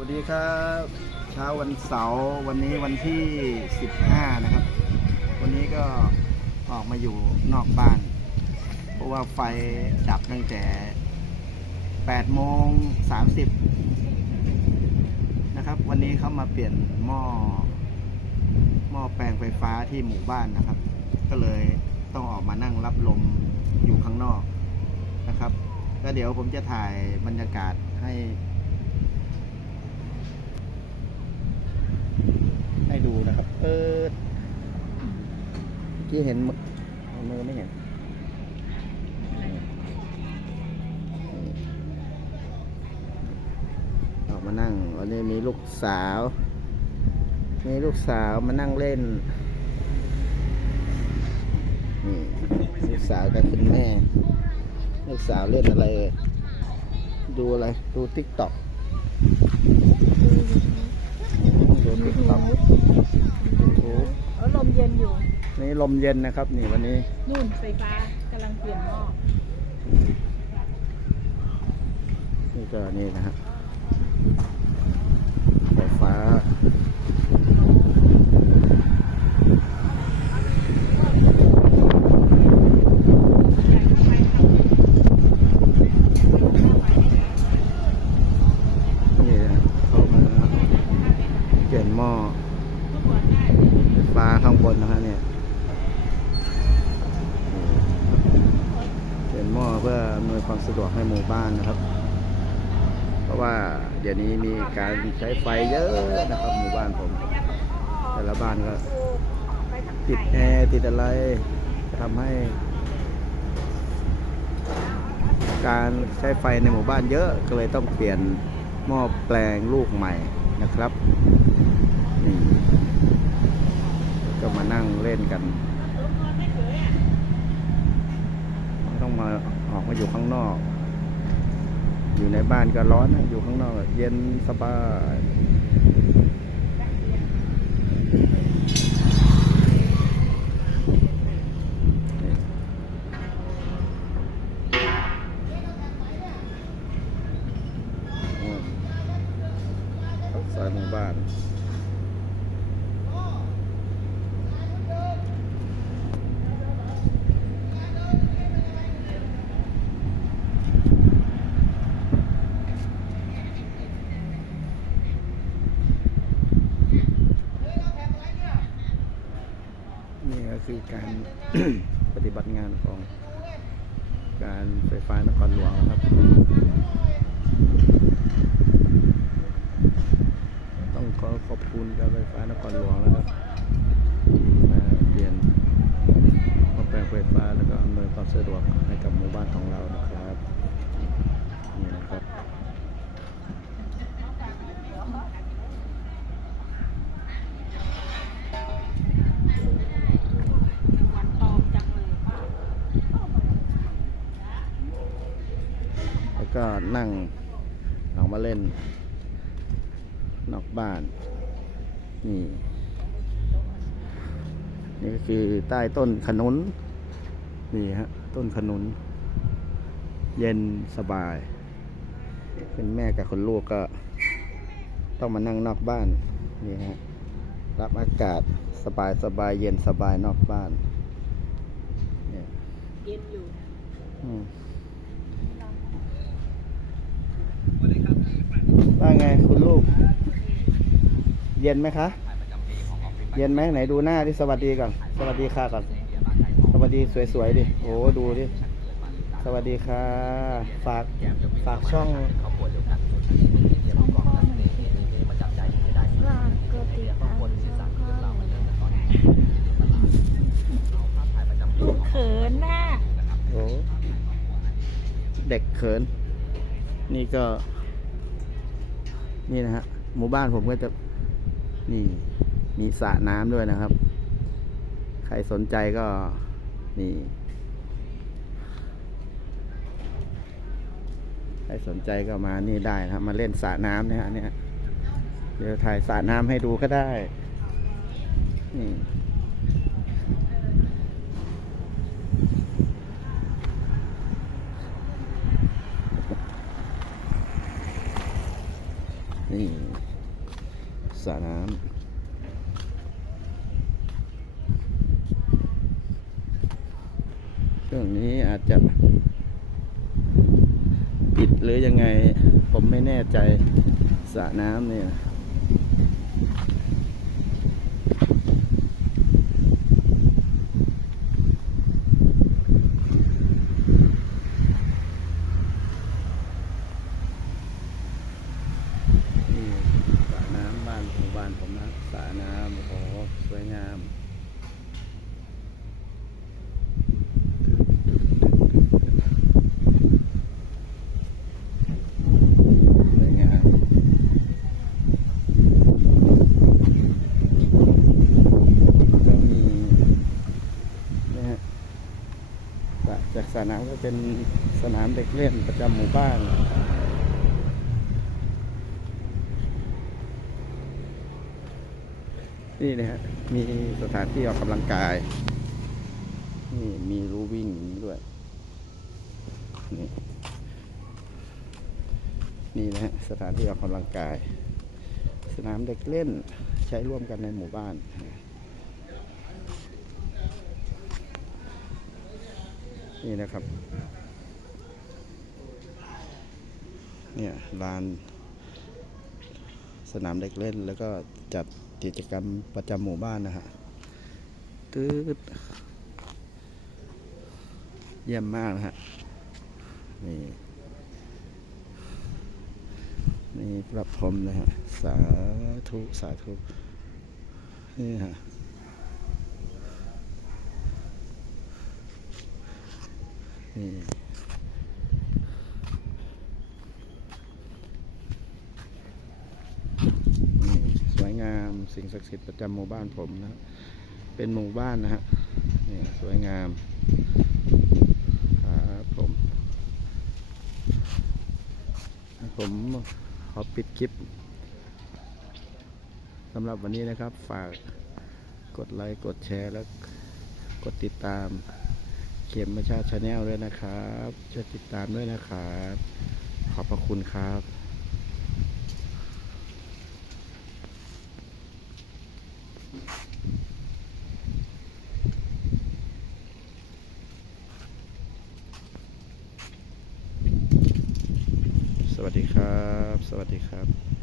วัสดีครับ เช้าวันเสาร์วันนี้วันที่ 15 นะครับ วันนี้ก็ออกมาอยู่นอกบ้าน เพราะว่าไฟดับตั้งแต่8โมง30 นะครับ วันนี้เขามาเปลี่ยนหม้อหม้อแปลงไฟฟ้าที่หมู่บ้านนะครับ ก็เลยต้องออกมานั่งรับลมอยู่ข้างนอกนะครับ ก็เดี๋ยวผมจะถ่ายบรรยากาศให้ ให้ดูนะครับ เปิด เมื่อกี้เห็นมือมือไม่เห็นออกมานั่งวันนี้มีลูกสาว มีลูกสาวมานั่งเล่นนี่ลูกสาวกับคุณแม่ ลูกสาวเล่นอะไร ดูอะไร ดูติ๊กต็อก ดูติ๊กต็อกโอ้เออลมเย็นอยู่ นี่ลมเย็นนะครับ นี่วันนี้นู่นไฟฟ้ากำลังเปลี่ยนหม้อนี่ก็นี่นะฮะไฟฟ้า นี่นะเขามาเปลี่ยนหม้อไฟฟ้าข้างบนนะฮะเนี่ยเปลี่ยนหม้อเพื่ออำนวยความสะดวกให้หมู่บ้านนะครับ เพราะว่าเดี๋ยวนี้มีการใช้ไฟเยอะนะครับ หมู่บ้านผม แต่ละบ้านก็ติดแอร์ติดอะไรทำให้การใช้ไฟในหมู่บ้านเยอะก็เลยต้องเปลี่ยนหม้อแปลงลูกใหม่นะครับ นี่ก็มานั่งเล่นกัน ต้องมาออกมาอยู่ข้างนอก อยู่ในบ้านก็ร้อนนะอยู่ข้างนอก เย็นสบายอืมปักซอยหมู่บ้าน นี่ก็ คือการปฏิบัติงานของการไฟฟ้านครหลวงครับ ต้องขอขอบคุณการไฟฟ้านครหลวงนะครับที่มาเปลี่ยนมาแปลงไฟฟ้าแล้วก็อำนวยความสะดวกให้กับหมู่บ้านของเรานะครับนี่นะครับ ก็นั่งออกมาเล่น นอกบ้าน นี่ นี่ก็คือใต้ต้นขนุน นี่ฮะ ต้นขนุน เย็นสบาย เป็นแม่กับคนลูกก็ต้องมานั่งนอกบ้าน นี่ฮะ รับอากาศสบายสบายเย็นสบายนอกบ้านเนี่ยเย็นอยู่ อืม ว่าไงคุณลูก เย็นไหมคะ เย็นไหมไหนดูหน้าที่สวัสดีก่อน สวัสดีค่ะก่อน สวัสดีสวยๆดิ โอ้ดูดิ สวัสดีค่ะ ฝาก ฝากช่องลูกเขินน่ะโอ้เด็กเขิน นี่ก็ นี่นะฮะหมู่บ้านผมก็จะนี่มีสระน้ำด้วยนะครับ ใครสนใจก็นี่ใครสนใจก็มานี่ได้นะครับ มาเล่นสระน้ำนะฮะเนี่ยเดี๋ยวถ่ายสระน้ำให้ดูก็ได้นี่สระน้ำ ช่วงนี้อาจจะปิดหรือยังไง ผมไม่แน่ใจสระน้ำเนี่ย นี่สระน้ำบ้านหมู่บ้านผมนะสระน้ำโอ้โหสวยงาม สวยงามก็มีนะฮะส ระจากสระน้ำก็เป็นสนามเด็กเล่นประจำหมู่บ้าน นี่นะฮะมีสถานที่ออกกำลังกาย นี่มีรูวิ่งอย่างนี้ด้วย นี่นี่นะฮะสถานที่ออกกำลังกาย สนามเด็กเล่นใช้ร่วมกันในหมู่บ้าน นี่นะครับ เนี่ยลานสนามเด็กเล่นแล้วก็จัดกิจกรรมประจำหมู่บ้านนะฮะตืดเยี่ยมมากนะฮะ นี่ นี่พระพรมนะฮะ สาธุ สาธุ นี่ฮะ นี่สวยงามสิ่งศักดิ์สิทธิ์ประจำหมู่บ้านผมนะเป็นหมู่บ้านนะฮะนี่สวยงามครับผมผมขอปิดคลิปสำหรับวันนี้นะครับ ฝากกดไลค์ กดแชร์ แล้วกดติดตาม เข็มมาชาชาแนลด้วยนะครับช่วยติดตามด้วยนะครับ ขอบพระคุณครับสวัสดีครับ สวัสดีครับ